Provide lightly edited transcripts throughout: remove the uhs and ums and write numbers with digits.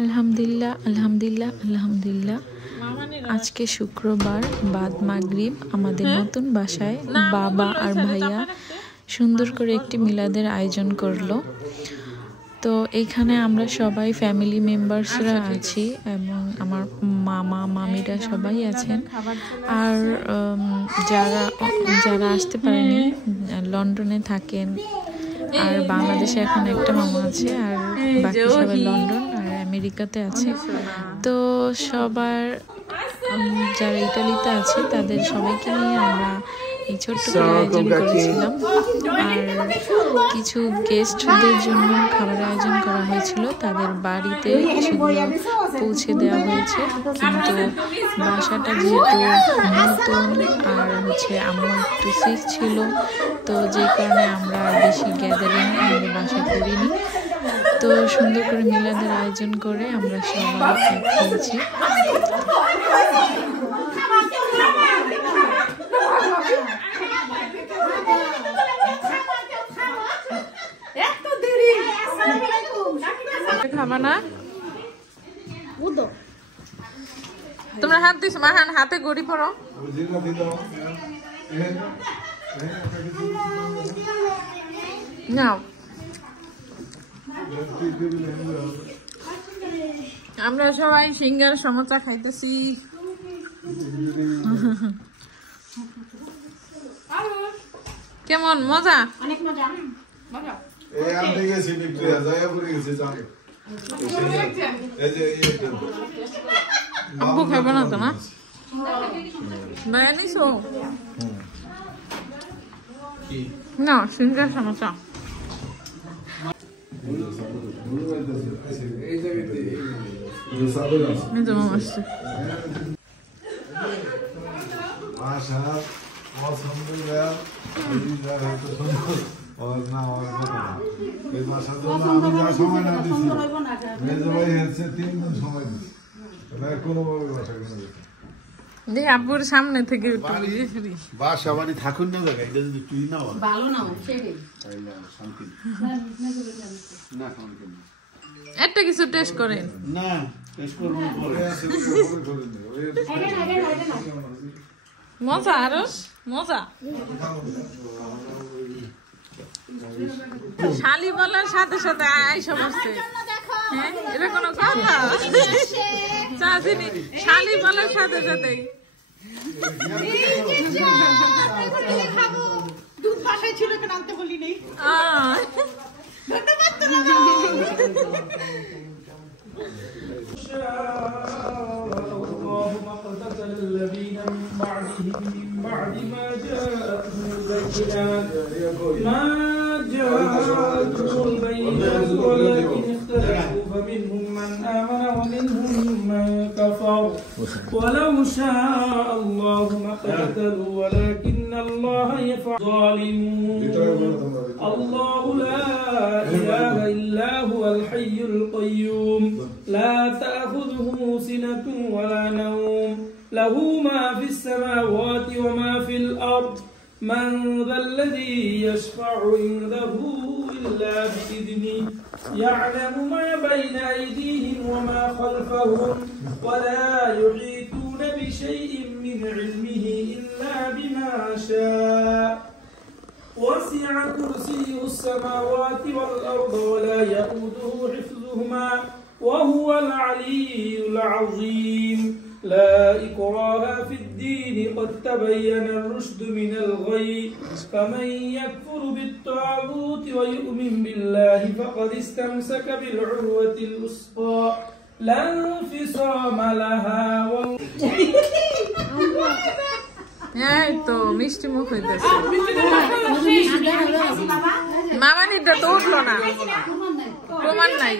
আলহামদুলিল্লাহ আলহামদুলিল্লাহ আলহামদুলিল্লাহ। আজকে শুক্রবার বাদ মাগরিব আমাদের নতুন বাসায় বাবা আর ভাইয়া সুন্দর করে একটি মিলাদের আয়োজন করলো। তো এখানে আমরা সবাই ফ্যামিলি মেম্বার্সরা আছি এবং আমার মামা মামিরা সবাই আছেন। আর যারা আসতে পারেনি, লন্ডনে থাকেন, আর বাংলাদেশে এখন একটা মামা আছে, আর বাকি সবাই লন্ডন আর আমেরিকাতে আছে। তো সবার যারা ইটালিতে আছে তাদের সবাইকে নিয়ে আমরা এই ছোট্ট করে আয়োজন করেছিলাম। আর কিছু গেস্টদের জন্য খাবার আয়োজন করা হয়েছিল, তাদের বাড়িতে সেগুলো পৌঁছে দেওয়া হয়েছে। কিন্তু বাসাটা যেহেতু নতুন আর আমার একটু সিক ছিল, তো যে কারণে আমরা বেশি গ্যাদারিং আমাদের বাসায় করিনি। তো সুন্দর করে মিলাদের আয়োজন করে আমরা সবাই এক হয়েছি। খাবা না? তোমরা হাত দিস, মাহান হাতে গড়ি পড়ো। নাও, আমরা সবাই সিঙ্গার সমোসা খাইতেছি। কেমন মজা? অনেক মজা। আব্বু খাইব না তো? না বানিয়েছো না সিঙ্গার সমোসা? আব্বুর সামনে থেকে বাসা বাড়ি থাকুন না জায়গায়, এটা যদি তুই না ভালো না একটা কিছু টেস্ট করেন না, টেস্ট করবো মজা, আরো মজা। শালি বলার সাথে সাথে আইসা বসছে, এটা কোনো কথা? চাচিনি শালি বলার সাথে সাথে দুধ বাসায় ছিল কেন আনতে বলি নেই। فمنهم من آمن ومنهم من كفر ولو شاء الله ما اقتتلوا ولكن الله يفعل الظالمون. الله لا إله إلا هو الحي القيوم لا تأخذه سنة ولا نوم له ما في السماوات وما في الأرض من ذا الذي يشفع عنده إلا بإذنه يعلم ما بين أيديهم وما خلفهم ولا يحيطون بشيء من علمه إلا بما شاء وسع كرسيه السماوات والأرض ولا يئوده حفظهما وهو العلي العظيم. لا إكراه في الدين قد تبين الرشد من الغي فمن يكفر بالطاغوت ويؤمن بالله فقد استمسك بالعروة الوثقى لا انفصام لها. এই তো মিষ্টি মুখ হইতেছে। মামানিটা তো উঠলো না, প্রমাণ নাই।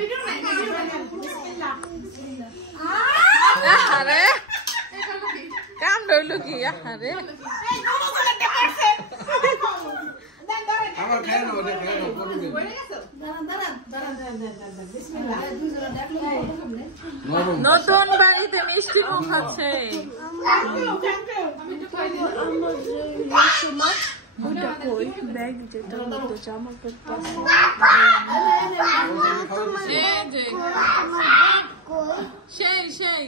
আরে কাম রইল কি? আরে নতুন বাড়িতে মিষ্টি মুখ আছে। ওটা কই ব্যাগ যেটা মধ্যে জামা পড়তাছে এই যে সেই সেই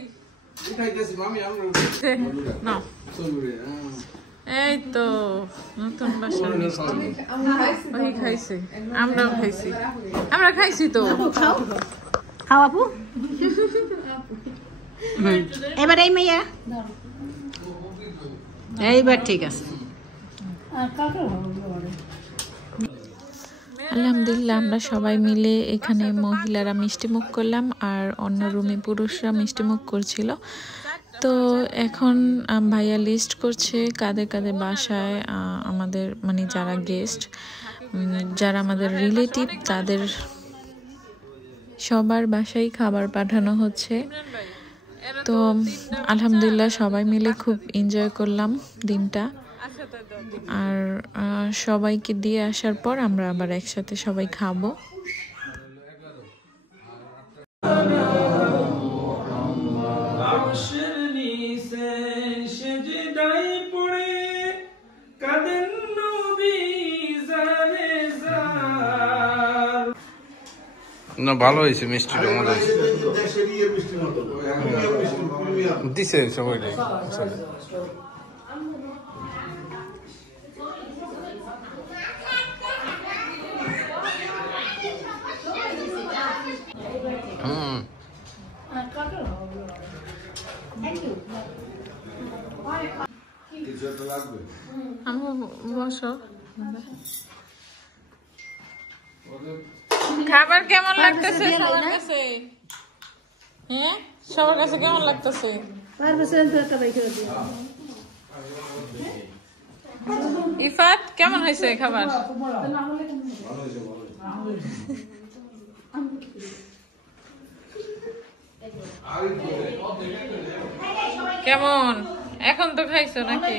খাইতেছি মামি আমরা না এই তো নতুন বাসা ওই খাইছে আমরাও খাইছি আমরা খাইছি তো খাও আপু এবার এই মেয়া এইবার ঠিক আছে আলহামদুলিল্লাহ আমরা সবাই মিলে এখানে মহিলারা মিষ্টিমুখ করলাম আর অন্য রুমে পুরুষরা মিষ্টিমুখ করছিল। তো এখন ভাইয়া লিস্ট করছে কাদের কাদের বাসায় আমাদের মানে যারা গেস্ট যারা আমাদের রিলেটিভ তাদের সবার বাসায় খাবার পাঠানো হচ্ছে। তো আলহামদুলিল্লাহ সবাই মিলে খুব এনজয় করলাম দিনটা। আর সবাইকে দিয়ে আসার পর আমরা আবার একসাথে সবাই খাবো। না ভালো হয়েছে মিষ্টিটা মজা হয়েছে দিছে সবাই বসো খাবার কেমন লাগতেছে সবার কাছে? হ্যাঁ সবার কাছে কেমন লাগতেছে? ইফাত কেমন হয়েছে খাবার? কেমন এখন তো খাইছো নাকি?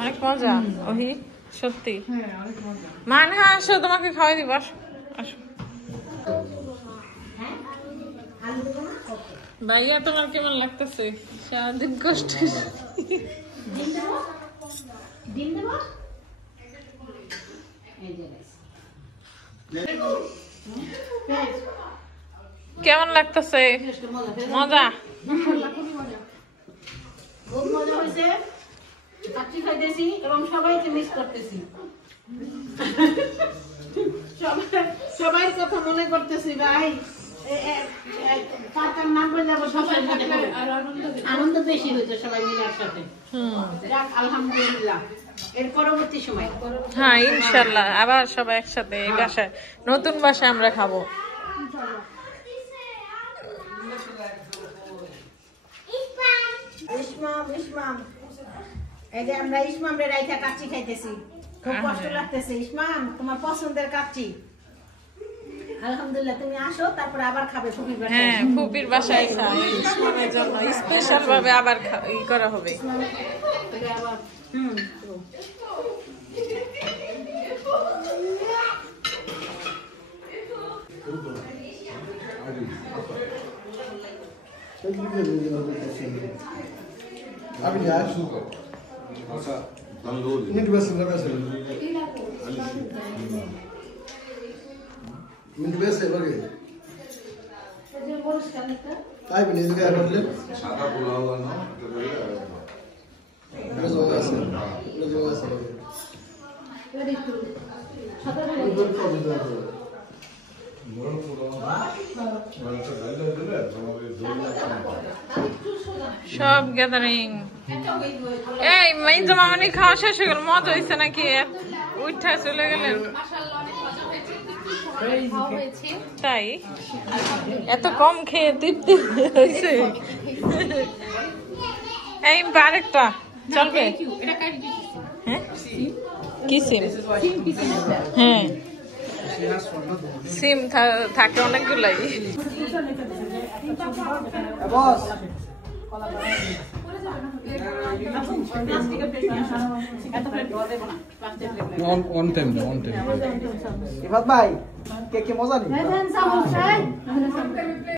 অনেক মজা। ওহি সত্যি মানহা আসো তোমাকে খাওয়াই দিব। আসো ভাইয়া তোমার কেমন লাগতেছে? সারাদিন কষ্ট কেমন লাগতেছে? মজা খুব মজা হয়েছে। কাচ্চি খাইতেছি এবং সবাইকে মিস করতেছি। সবাই কথা মনে করতেছি ভাই কার নাম বলে যাবো সবাই আনন্দ বেশি হয়েছে সবাই মিলে একসাথে। যাক আলহামদুলিল্লাহ এর পরবর্তী সময় হ্যাঁ ইনশাল্লাহ আবার সবাই একসাথে এই বাসায় নতুন বাসায় আমরা খাবো। ইসমাম এই যে আমরা ইসমাম রে রাইতা কাচ্চি খাইতেছি। খুব কষ্ট লাগতেছে ইসমাম তোমার পছন্দের কাচ্চি। আলহামদুলিল্লাহ তুমি আসো তারপর আবার খাবে ফুপির বাসায়। হ্যাঁ ফুপির বাসায় ইসমামের জন্য স্পেশাল ভাবে আবার ই করা হবে। আবার আমি যাই শুকো আচ্ছা আমি রোজ মিনিট বেশি না বেশি মিনিট বেশি লাগে তাই বলি এদিকে আর বললে সাদা পোলাও না এটা বলে আছে সাদা পোলাও মোরল পোলাও মোরলটা গাইলে দিলে তোমাদের সব গ্যাদারিং এই মাইজা মামানি খাওয়া শেষ হয়ে গেল। মজা হয়েছে নাকি? উঠা চলে গেলেন তাই এত কম খেয়ে তৃপ্তি হয়েছে। এই আরেকটা চলবে? হ্যাঁ কি সিম? হ্যাঁ সিম থাকে অনেকগুলাই। অন টাইম ইফাত ভাই কে কে মজা নেই